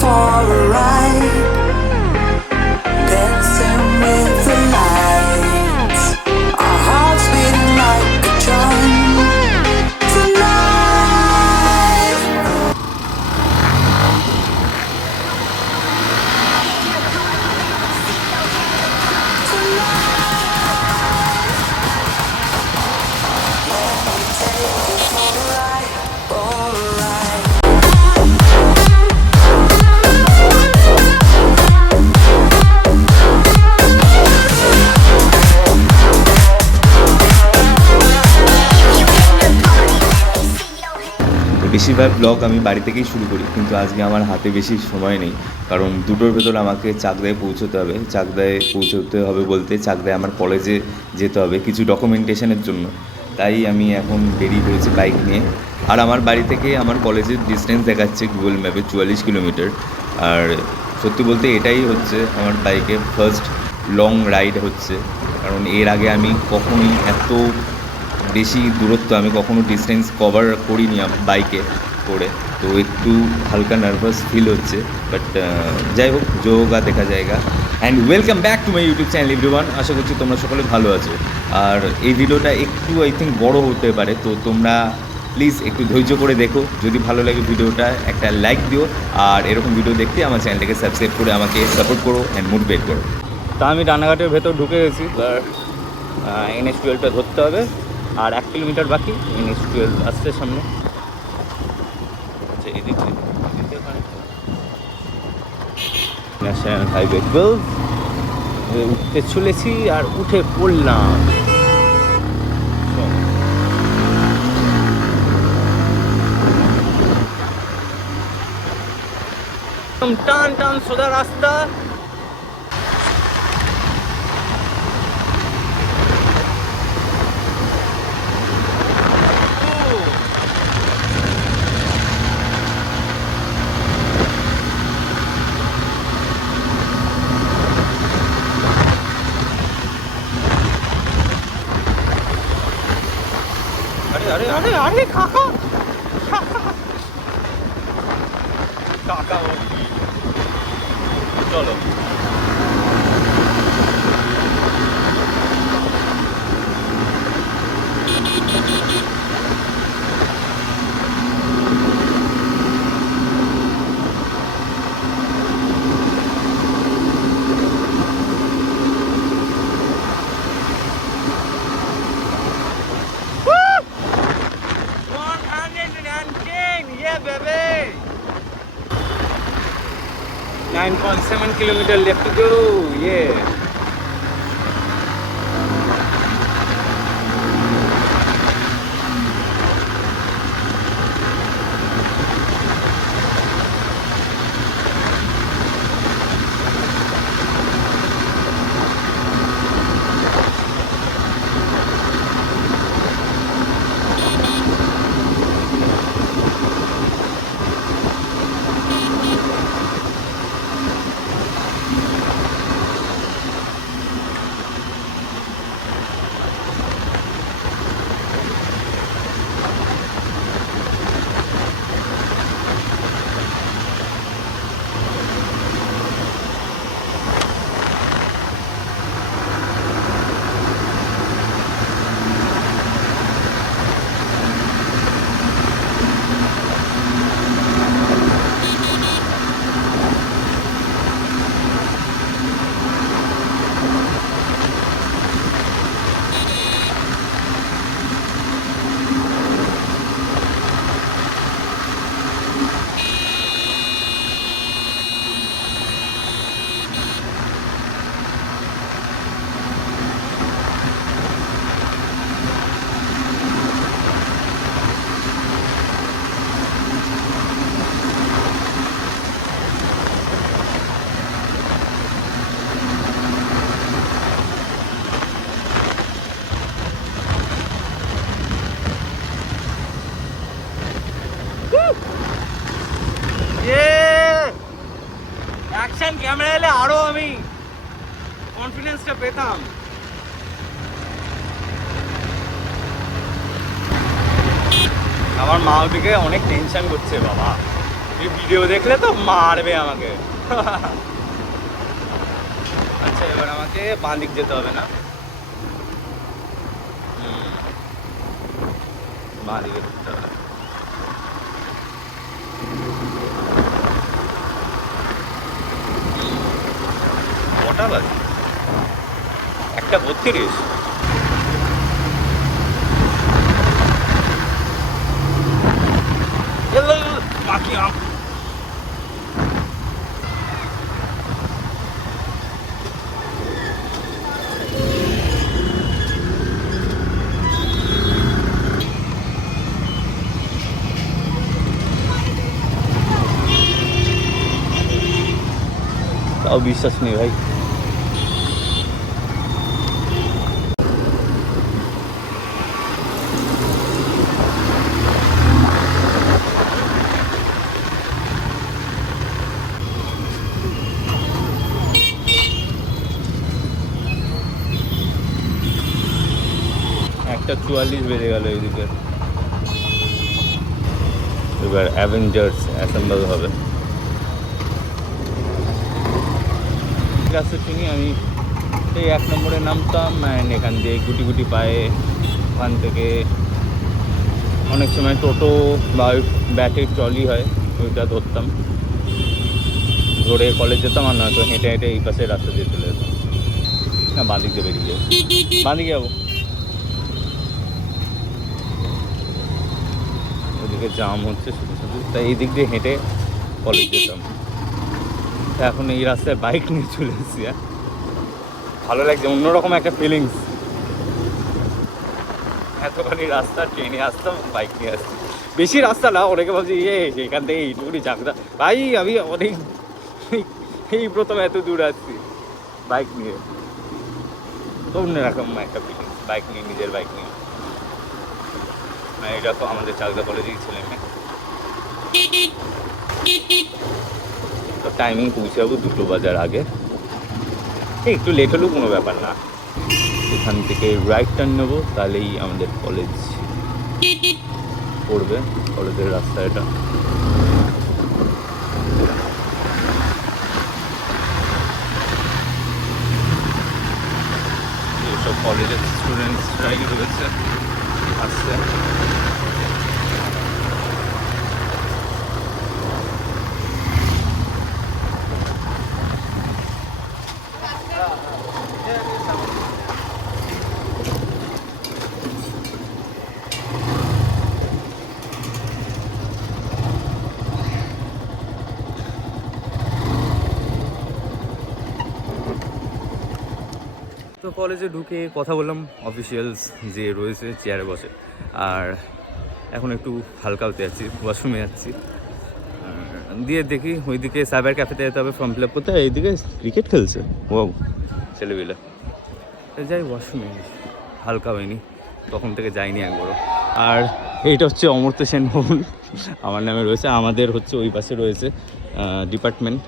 for a ride, dancing with the lights, our hearts beating like a drum tonight. বেশিরভাগ blog আমি বাড়ি থেকেই শুরু করি, কিন্তু আজকে আমার হাতে বেশি সময় নেই, কারণ দুটোর ভেতর আমাকে চাকদায় পৌঁছতে হবে। চাকদায় পৌঁছতে হবে বলতে চাকদায় আমার কলেজে যেতে হবে কিছু ডকুমেন্টেশনের জন্য। তাই আমি এখন বেরিয়ে পড়েছি বাইক নিয়ে। আর আমার বাড়ি থেকে আমার কলেজের ডিস্টেন্স দেখাচ্ছে গুগল ম্যাপে 44 কিলোমিটার। আর সত্যি বলতে এটাই হচ্ছে আমার বাইকে ফার্স্ট লং রাইড হচ্ছে, কারণ এর আগে আমি কখনোই এত বেশি দূরত্ব আমি কখনো ডিস্টেন্স কভার করিনি বাইকে করে, তো একটু হালকা নার্ভাস ফিল হচ্ছে। বাট যাই হোক, যোগা দেখা জায়গা। And welcome back to my YouTube channel everyone. আশা করছি তোমরা সকলে ভালো আছো। আর এই ভিডিওটা একটু আই থিঙ্ক বড় হতে পারে, তো তোমরা প্লিজ একটু ধৈর্য করে দেখো। যদি ভালো লাগে ভিডিওটা একটা লাইক দিও, আর এরকম ভিডিও দেখতে আমার চ্যানেলটাকে সাবস্ক্রাইব করে আমাকে সাপোর্ট করো অ্যান্ড মোটিভেট করো। তা আমি রানাঘাটের ভেতর ঢুকে গেছি, NH12টা ধরতে হবে। আর 1 কিলোমিটার বাকি, NH12 আসছে সামনে। আচ্ছা, এদিকে ন্যাশনাল হাইওয়ে 12 উঠতে চলেছি, আর উঠে পড়লাম। টান টান সোজা রাস্তা। আরে আরে আরে কাকা কাকা, চলো। Yeah, baby. 9.7 kilometer left to go. Yeah. Action camera এলে আরো আমি কনফিডেন্সটা পেতাম। আমার মা ওদিকে অনেক টেনশন করছে বাবা। ভিডিও দেখলে তো মারবে আমাকে। আচ্ছা এবার আমাকে বাঁ দিক যেতে হবে না, বাঁ দিকে যেতে হবে। কটা বাজে? 1:32। বাকি তাও বিশ্বাস নেই ভাই। একটা 44 বেজে গেল এইদিকে। এবার অ্যাভেঞ্জার্স অ্যাসেম্বল হবে। রাস্তা চিনি আমি, এই 1 নম্বরে নামতাম, অ্যান্ড এখান দিয়ে গুটি গুটি পায়ে ওখান থেকে অনেক সময় টোটো বা ব্যাটের ট্রলি হয় ওইটা ধরতাম, ধরে কলেজ যেতাম, আর নয়তো হেঁটে হেঁটে এই পাশে রাস্তা দিয়ে চলে যেতাম। না বাঁদিক দিয়ে বেরিয়ে যাবো, বাঁদিকে যাবো। ওদিকে জাম হচ্ছে শুধু শুধু, তাই এই দিক দিয়ে হেঁটে কলেজ যেতাম। তা এখন এই রাস্তায় বাইক নিয়ে চলে এসেছি। ভালো লাগছে, অন্যরকম একটা ফিলিংস। এতখানি রাস্তা ট্রেনে আসতাম, বাইক নিয়ে আসছি। বেশি রাস্তা না, অনেকে ভাবছি এখান থেকে এইটুকুনি চাকদা, ভাই আমি অনেক এই প্রথম এত দূর আসছি বাইক নিয়ে। তো অন্যরকম একটা ফিলিংস বাইক নিয়ে, নিজের বাইক নিয়ে। এটা তো আমাদের চাকদা কলেজেই ছেলে মেয়ে। তো টাইমিং পৌঁছে যাবো 2 বাজার আগে, একটু লেট হলেও কোনো ব্যাপার না। এখান থেকে রাইট টার্ন নেবো, তাহলেই আমাদের কলেজ পড়বে। কলেজের রাস্তা এটা। এইসব কলেজের স্টুডেন্টসরাই রয়েছে, আসছে। তো কলেজে ঢুকে কথা বললাম অফিসিয়ালস যে রয়েছে চেয়ারে বসে, আর এখন একটু হালকা হতে যাচ্ছি, ওয়াশরুমে যাচ্ছি। দিয়ে দেখি ওইদিকে সাইবার ক্যাফেতে যেতে হবে ফর্ম ফিল আপ করতে, এইদিকে ক্রিকেট খেলছে ও ছেলেবেলা। যাই ওয়াশরুমে, হালকা হয়নি, তখন থেকে যাইনি একবারও। আর এইটা হচ্ছে অমর্ত্য সেন ভবন, আমার নামে রয়েছে। আমাদের হচ্ছে ওই পাশে রয়েছে ডিপার্টমেন্ট।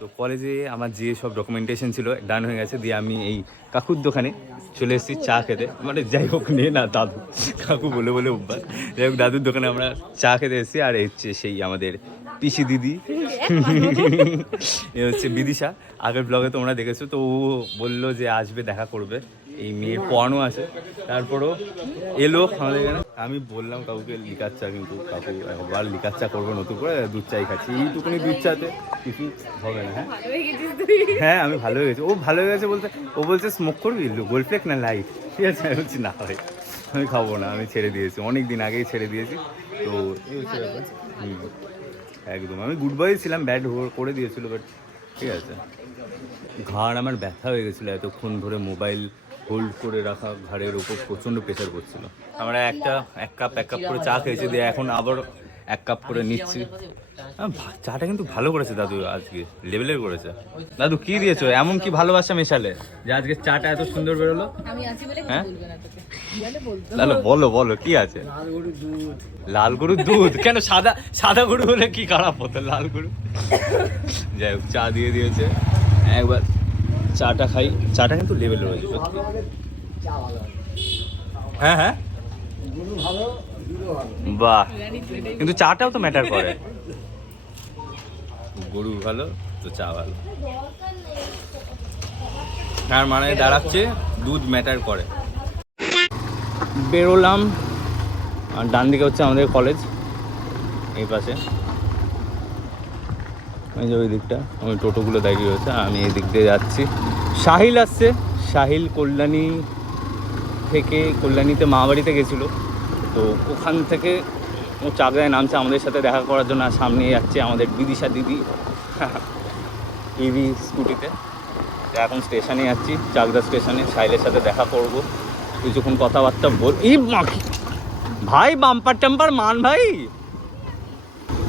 তো কলেজে আমার যে সব ডকুমেন্টেশন ছিল ডান হয়ে গেছে, দিয়ে আমি এই কাকুর দোকানে চলে এসেছি চা খেতে। মানে যাই হোক নিয়ে না, দাদু কাকু বলে বলে অভ্যাস। যাই হোক দাদুর দোকানে আমরা চা খেতে এসেছি। আর হচ্ছে সেই আমাদের পিসি দিদি, এ হচ্ছে বিদিশা। আগের ব্লগে তোমরা দেখেছো, তো ও বললো যে আসবে, দেখা করবে। এই মেয়ের পড়ানো আছে, তারপরও এলো আমাদের এখানে। আমি বললাম কাকুকে লিকার চা, কিন্তু কাকু একবার লিকার চা করবো নতুন করে, দুধ চাই খাচ্ছি। এইটুকুনি দুধ চাতে কিছু হবে না। হ্যাঁ হ্যাঁ আমি ভালো হয়ে গেছি। ও ভালো হয়ে গেছে বলতে, ও বলছে স্মোক করবি গোল্ড ফ্লেক না লাইট, ঠিক আছে? আমি বলছি না ভাই আমি খাবো না, আমি ছেড়ে দিয়েছি, অনেক দিন আগেই ছেড়ে দিয়েছি। তো এই হচ্ছে ব্যাপার। একদম আমি গুড বয় ছিলাম, ব্যাড করে দিয়েছিল, বাট ঠিক আছে। ঘাড় আমার ব্যথা হয়ে গেছিলো এতক্ষণ ধরে মোবাইল হোল্ড করে রাখা, ঘাড়ের ওপর প্রচণ্ড প্রেশার পড়ছিল। আমরা এক কাপ করে চা খেয়েছি, দিয়ে এখন আবার 1 কাপ করে নিচ্ছি। চাটা কিন্তু ভালো করেছে দাদু, আজকে লেভেলের করেছে। দাদু কি দিয়েছো, এমন কি ভালোবাসা মেশালে যে আজকে চাটা এত সুন্দর বেরোলো? হ্যাঁ তাহলে বলো বলো কি আছে? লাল গরুর দুধ কেন? সাদা গরু হলে কি খারাপ হতো, লাল গরু। যাই হোক চা দিয়ে দিয়েছে, একবার চাটা খাই। চাটা কিন্তু লেভেল রয়েছে সত্যি। হ্যাঁ হ্যাঁ বাহ, কিন্তু চাটাও তো ম্যাটার করে। গরু ভালো তো চা ভালো, তার মানে দাঁড়াচ্ছে দুধ ম্যাটার করে। বেরোলাম, আর ডান দিকে হচ্ছে আমাদের কলেজ, এই পাশে এই যে ওই দিকটা ওই টোটোগুলো দাঁড়িয়ে রয়েছে, আমি এই দিক দিয়ে যাচ্ছি। সাহিল আসছে, সাহিল কল্যাণী থেকে, কল্যাণীতে মা বাড়িতে গেছিলো, তো ওখান থেকে ও চাকদায় নামছে আমাদের সাথে দেখা করার জন্য। আর সামনে যাচ্ছে আমাদের বিদিশা দিদি ইভি স্কুটিতে। এখন স্টেশনে যাচ্ছি, চাকদা স্টেশনে, সাহিলের সাথে দেখা করব, কিছুক্ষণ কথাবার্তা বল। এই ভাই বাম্পার টাম্পার মান ভাই।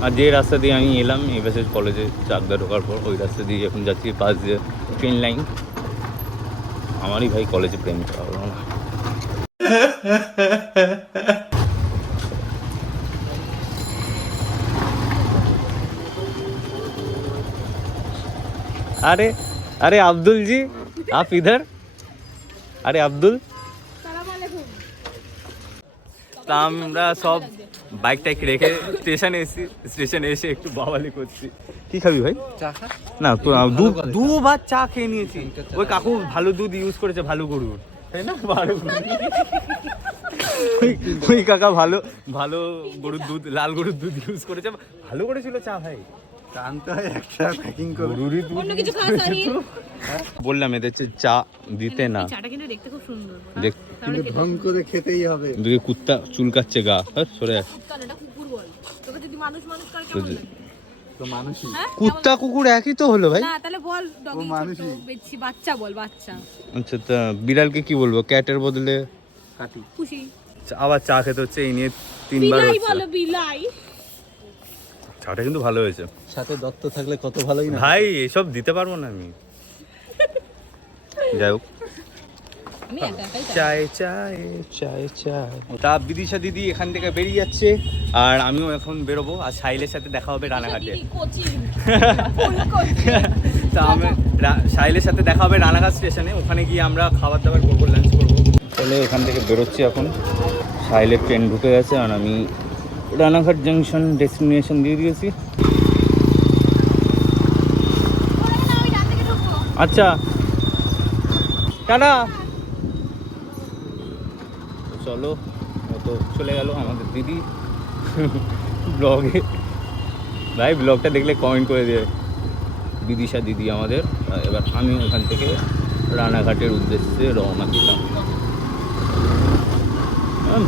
আর যে রাস্তা দিয়ে আমি এলাম এবাসের কলেজে চাকদা ঢোকার পর, ওই রাস্তা দিয়ে এখন যাচ্ছি, পাশ দিয়ে ট্রেন লাইন। আমারই ভাই কলেজে প্রেম করা হলো না। अरे अरे अब्दुल जी आप इधर, अरे अब्दुल। তা আমরা সব বাইক টাইক রেখে স্টেশনে এসেছি, স্টেশনে এসে একটু বাওয়ালি করছি। কি খাবি ভাই? চা খা না দুবার চা খেয়ে নিয়েছি। ওই কাকু ভালো দুধ ইউজ করেছে, ভালো গরুর, তাই না? ওই কাকা ভালো ভালো গরুর দুধ, লাল গরুর দুধ ইউজ করেছে, ভালো করেছিল চা ভাই। টানতে হয় একটা প্যাকিং করে। গরুরই দুধ অন্য কিছু খাস আনি। বললাম এদের চা দিতে না, চাটা কিন্তু দেখতে খুব সুন্দর। দেখ কিন্তু ঢং করে খেতেই হবে। দিকে কুত্তা চুলকাচ্ছে গা, হ্যাঁ সরে যা। এটা কুকুর বল। তোকে যদি মানুষ করে তো কেমন লাগে? তো মানুষই হ্যাঁ? কুত্তা কুকুর একই তো হলো ভাই। না তাহলে বল ডগি মানুষই। বেশি বাচ্চা বল, বাচ্চা। আচ্ছা তা বিড়ালকে কি বলবো? ক্যাটের বদলে কাটি। খুশি। আবার চা খেতে হচ্ছে, এই নিয়ে 3 বার বিলাই হচ্ছে। বলো, বিলাই। চাটা কিন্তু ভালো হয়েছে সাথে দত্ত থাকলে কত ভালোই না। ভাই, এসব দিতে পারবো না আমি। যাই হোক, আমি একা একাই চাই। চায় চায় চায় চায়। তা বিদিশা দিদি এখান থেকে বেরিয়ে যাচ্ছে, আর আমিও এখন বেরোবো। আর সাহিলের সাথে দেখা হবে রানাঘাটে। কোচিং। ফুল কোচিং। তা আমি সাহিলের সাথে দেখা হবে রানাঘাট স্টেশনে, ওখানে গিয়ে আমরা খাবার দাবার করবো, লাঞ্চ করবো। তাহলে এখান থেকে বেরোচ্ছি এখন। সাহিলের ট্রেন ঢুকে গেছে, আর আমি রানাঘাট জাংশন ডেস্টিনেশন দিয়ে দিয়েছি। আচ্ছা টাটা। চলো, তো চলে গেল আমাদের দিদি ব্লগে। ভাই ব্লগটা দেখলে কমেন্ট করে দিয়ে, বিদিশা দিদি আমাদের। এবার আমি ওখান থেকে রানাঘাটের উদ্দেশ্যে রওনা দিলাম।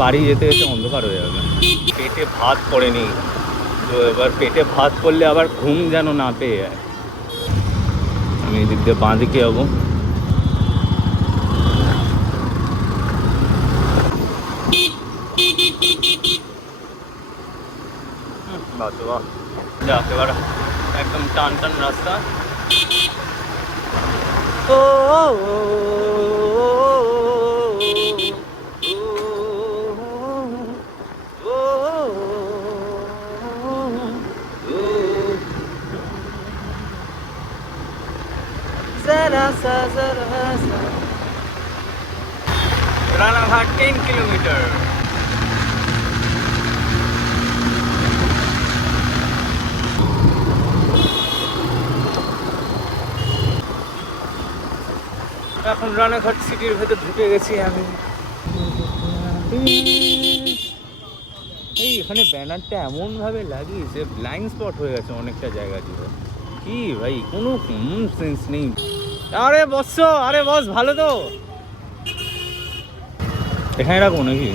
বাড়ি যেতে যেতে অন্ধকার হয়ে যাবে। পেটে ভাত পড়েনি, তো এবার পেটে ভাত পড়লে আবার ঘুম যেন না পেয়ে যায়। আমি এদিক দিয়ে বাঁ দিকে যাবো। যাক এবার একদম টান টান রাস্তা। রানাঘাট 10 কিলোমিটার। এখন রানাঘাট সিটির ভেতর ঢুকে গেছি আমি। এই এখানে ব্যানারটা এমনভাবে লাগিয়েছে, ব্লাইন্ড স্পট হয়ে গেছে অনেকটা জায়গা জুড়ে। কি ভাই, কোনো কমন সেন্স নেই। আরে বস, আরে বস ভালো তো? এখানে রাখবো নাকি?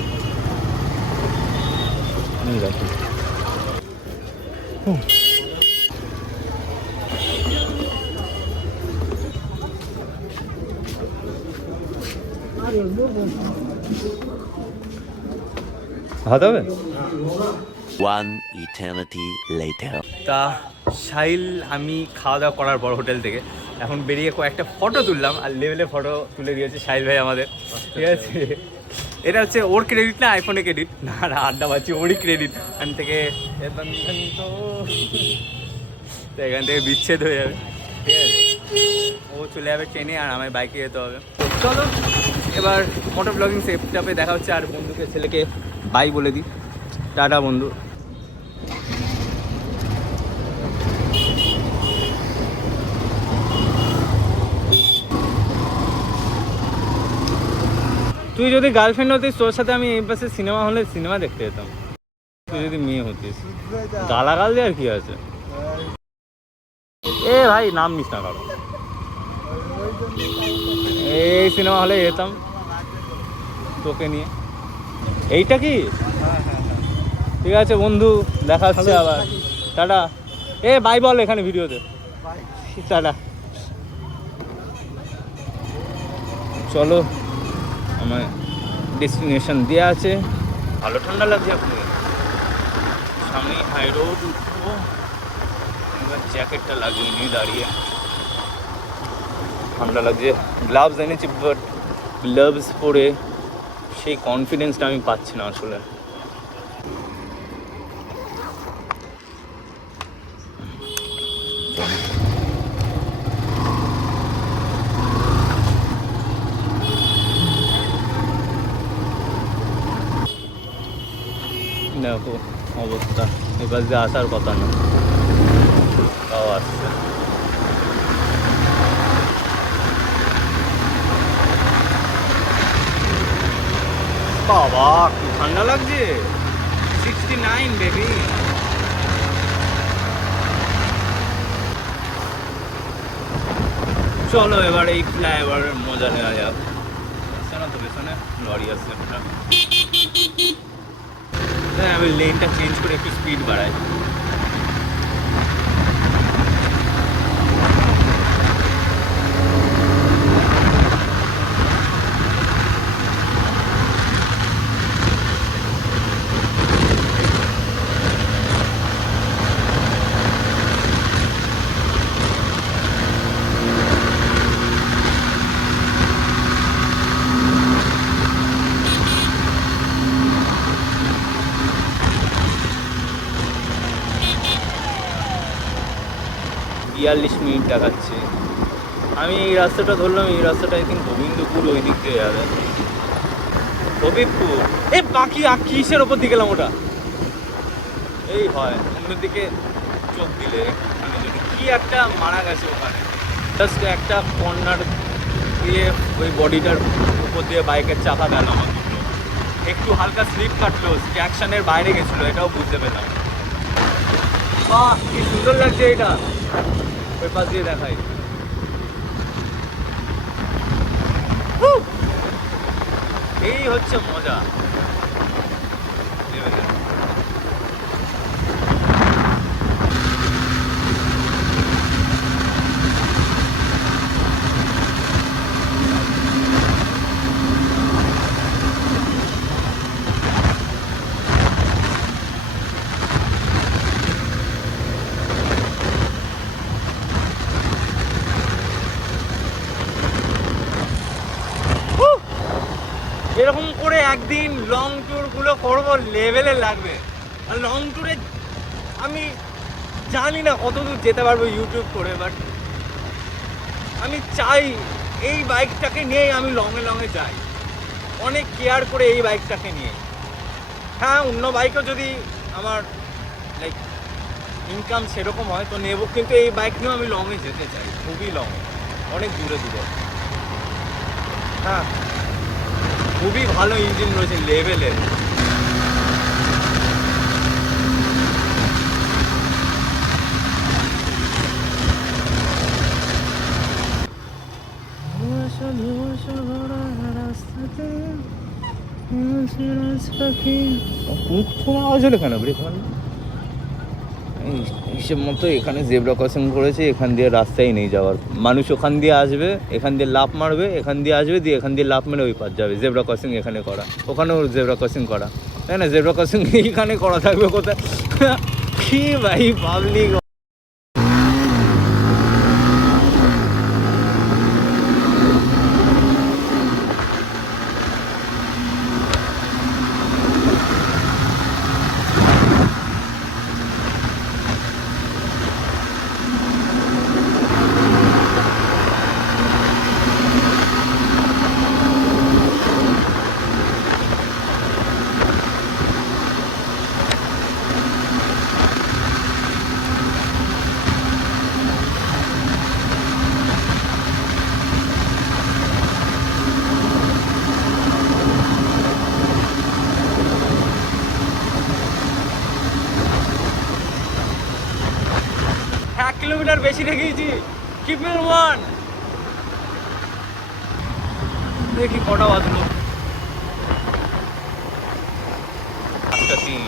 রাখি। ভাত হবে? One eternity later. তা সাহিল আমি খাওয়া দাওয়া করার পর হোটেল থেকে এখন বেরিয়ে কয়েকটা ফটো তুললাম, আর লেভেলে ফটো তুলে দিয়েছে সাহিল ভাই আমাদের। ঠিক আছে, এটা হচ্ছে ওর ক্রেডিট না আইফোনে ক্রেডিট না, আড্ডা পাচ্ছি ওরই ক্রেডিট। এখান থেকে তো এখান থেকে বিচ্ছেদ হয়ে যাবে। ঠিক আছে, ও চলে যাবে ট্রেনে, আর আমার বাইকে যেতে হবে। চলো এবার মোটর ব্লগিং সেটআপে দেখা হচ্ছে। আর বন্ধুকে ছেলেকে বাই বলে দিই, টাটা বন্ধু। তুই যদি গার্লফ্রেন্ড হতিস তোর সাথে আমি এই পাশে সিনেমা হলে সিনেমা দেখতে যেতাম। তুই যদি মেয়ে হতিস গালাগাল দিয়ে আর কি আছে। এ ভাই নাম নিস না কারো। এই সিনেমা হলে যেতাম তোকে নিয়ে। এইটা কি? ঠিক আছে বন্ধু, দেখা হচ্ছে আবার। টাটা। এ বাই বল এখানে ভিডিওতে। টাটা। চলো, আমার ডেস্টিনেশন দেওয়া আছে। ভালো ঠান্ডা লাগছে আপনি। সামনে হাই রোড উঠবো, এবার জ্যাকেটটা লাগিয়ে নিয়ে দাঁড়িয়ে। ঠান্ডা লাগছে। গ্লাভস এনেছি, বাট গ্লাভস পরে সেই কনফিডেন্সটা আমি পাচ্ছি না আসলে। দেখো অবস্থা, এবার যে আসার কথা না, তাও আসছে। বাবা কি ঠান্ডা লাগছে। 69 বেবি। চলো এবার এই ফ্লাইওভারের মজা নেওয়া যাক। আসছে না তো পেছনে লরি আসছে একটা। আমি লেনটা চেঞ্জ করে একটু স্পিড বাড়াই। মিনিট দেখাচ্ছে। আমি এই রাস্তাটা ধরলাম, এই রাস্তাটা আই থিঙ্ক গোবিন্দপুর ওই দিক থেকে যাবে। হবিবপুর। এ বাকি কিসের ওপর দিকে গেলাম ওটা? এই হয় অন্যদিকে চোখ দিলে যদি কি একটা মারা গেছে ওখানে। জাস্ট একটা কর্নার দিয়ে ওই বডিটার উপর দিয়ে বাইকের চাপা গেল আমার দুটো। একটু হালকা স্লিপ কাটলো, ট্র্যাকশনের বাইরে গেছিলো, এটাও বুঝতে পেলাম। বাহ কি সুন্দর লাগছে এটা। ওই পাশ দিয়ে দেখাই। এই হচ্ছে মজা। এরকম করে একদিন লং ট্যুরগুলো করবো, লেভেলে লাগবে। আর লং ট্যুরে আমি জানি না কতদূর যেতে পারবো ইউটিউব করে, বাট আমি চাই এই বাইকটাকে নিয়েই আমি লংয়ে যাই, অনেক কেয়ার করে এই বাইকটাকে নিয়ে। হ্যাঁ অন্য বাইকও যদি আমার লাইক ইনকাম সেরকম হয় তো নেবো, কিন্তু এই বাইক নিয়েও আমি লংয়ে যেতে চাই, খুবই লংয়ে, অনেক দূরে দূরে। হ্যাঁ খুবই ভালো ইঞ্জিন রয়েছে, লেভেলের। আওয়াজ হলো কেন ব্রেক মারলো? হিসেব মতো এখানে জেব্রা ক্রসিং করেছে, এখান দিয়ে রাস্তাই নেই যাওয়ার। মানুষ ওখান দিয়ে আসবে, এখান দিয়ে লাফ মারবে, এখান দিয়ে আসবে, দিয়ে এখান দিয়ে লাফ মেরে ওই পার যাবে। জেব্রা ক্রসিং এখানে করা, ওখানেও জেব্রা ক্রসিং করা, তাই না? জেব্রা ক্রসিং এইখানে করা থাকবে কোথায়? কি ভাই পাবলিক। কিলোমিটার বেশি রেখেছি। Triple one. দেখি কটা বাজলো। 8:03।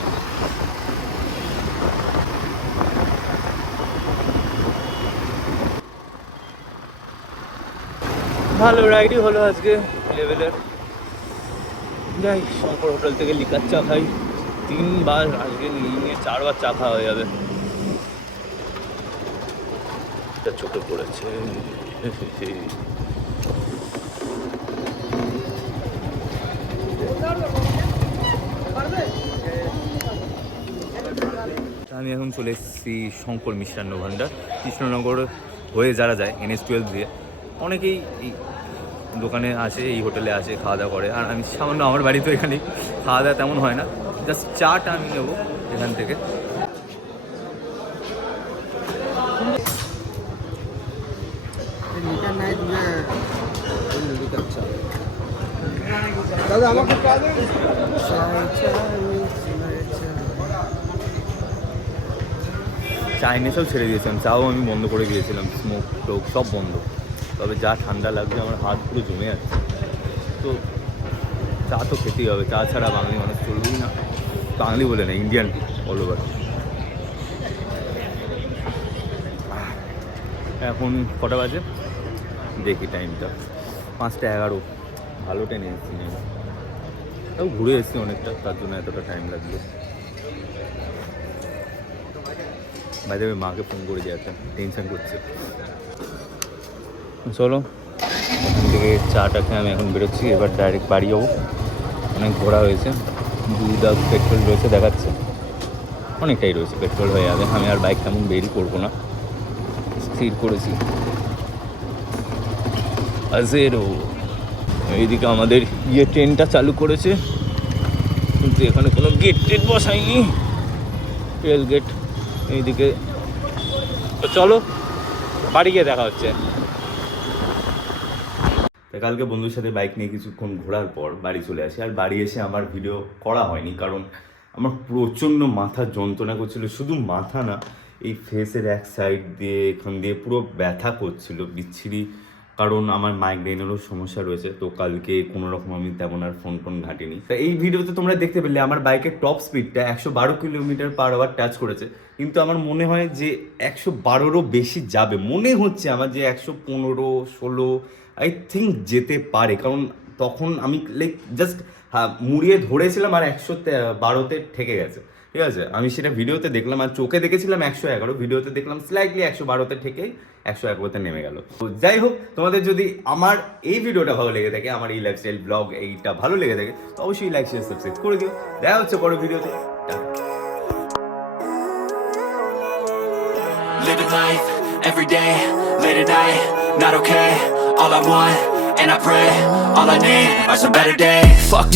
ভালো রাইডই হলো আজকে লেভেলের। যাই শঙ্কর হোটেল থেকে লিকার চা খাই। 3 বার আজকে নিয়ে 4 বার চা খাওয়া হয়ে যাবে। এটা ছোট পড়েছে। আমি এখন চলে এসেছি শঙ্কর মিষ্টান্ন ভাণ্ডার। কৃষ্ণনগর হয়ে যারা যায় NH-12 দিয়ে অনেকেই এই দোকানে আসে, এই হোটেলে আসে, খাওয়া দাওয়া করে। আর আমি সামান্য, আমার বাড়ি তো এখানে খাওয়া দাওয়া তেমন হয় না, জাস্ট চাটা আমি নেবো এখান থেকে। দাদা আমাকে চাইনিজও ছেড়ে দিয়েছিলাম, চাও আমি বন্ধ করে গিয়েছিলাম, স্মোক টোক সব বন্ধ। তবে যা ঠান্ডা লাগছে, আমার হাত পুরো জমে যাচ্ছে। তো চা তো খেতেই হবে, চা ছাড়া বাঙালি মানুষ চলবেই না। বাঙালি বলে না, ইন্ডিয়ান অল ওভার। এখন কটা বাজে দেখি টাইমটা, 5:11। ভালো ট্রেনে এসেছি আমি, তাও ঘুরে এসেছি অনেকটা, তার জন্য এতটা টাইম লাগলো। বাইরে মাকে ফোন করে দিয়েছে, টেনশন করছে। চলো এখান থেকে চাটা খেয়ে আমি এখন বেরোচ্ছি। এবার ডাইরেক্ট বাড়ি যাবো। অনেক ঘোরা হয়েছে, 2 দাগ পেট্রোল রয়েছে দেখাচ্ছে, অনেকটাই রয়েছে, পেট্রোল হয়ে যাবে। আমি আর বাইক তেমন বেরই করবো না, স্থির করেছি। আজেরও এইদিকে আমাদের ট্রেনটা চালু করেছে, কিন্তু এখানে কোনো গেট টেট বসায়নি, রেল গেট এইদিকে। তো চলো বাড়ি গিয়ে দেখা হচ্ছে। কালকে বন্ধুর সাথে বাইক নিয়ে কিছুক্ষণ ঘোরার পর বাড়ি চলে আসি। আর বাড়ি এসে আমার ভিডিও করা হয়নি, কারণ আমার প্রচণ্ড মাথা যন্ত্রণা করছিল। শুধু মাথা না, এই ফেসের এক সাইড দিয়ে, এখান দিয়ে পুরো ব্যথা করছিল বিচ্ছিরি, কারণ আমার মাইগ্রেনেরও সমস্যা রয়েছে। তো কালকে কোনো রকম আমি তেমন আর ফোন ঘাটিনি। তো এই ভিডিওতে তোমরা দেখতে পেলে আমার বাইকের টপ স্পিডটা 112 কিলোমিটার/আওয়ার টাচ করেছে, কিন্তু আমার মনে হয় যে 112রও বেশি যাবে। মনে হচ্ছে আমার যে 115, 16 আই থিঙ্ক যেতে পারে, কারণ তখন আমি লাইক জাস্ট মুড়িয়ে ধরেছিলাম আর 112তে ঠেকে গেছে। ঠিক আছে, আমি সেটা ভিডিওতে দেখলাম, আর চোখে দেখেছিলাম 111, ভিডিওতে দেখলাম স্লাইটলি 112তে ঠেকেই 111তে নেমে গেল। তো যাই হোক, তোমাদের যদি আমার এই ভিডিওটা ভালো লেগে থাকে, আমার এই লাইফস্টাইল ব্লগ এইটা ভালো লেগে থাকে, তো অবশ্যই লাইক, শেয়ার, সাবস্ক্রাইব করে দিও। দেখা হচ্ছে পরের ভিডিওতে। Living life, every day, late at night, not okay. All I want, and I pray, all I need are some better days. Fuck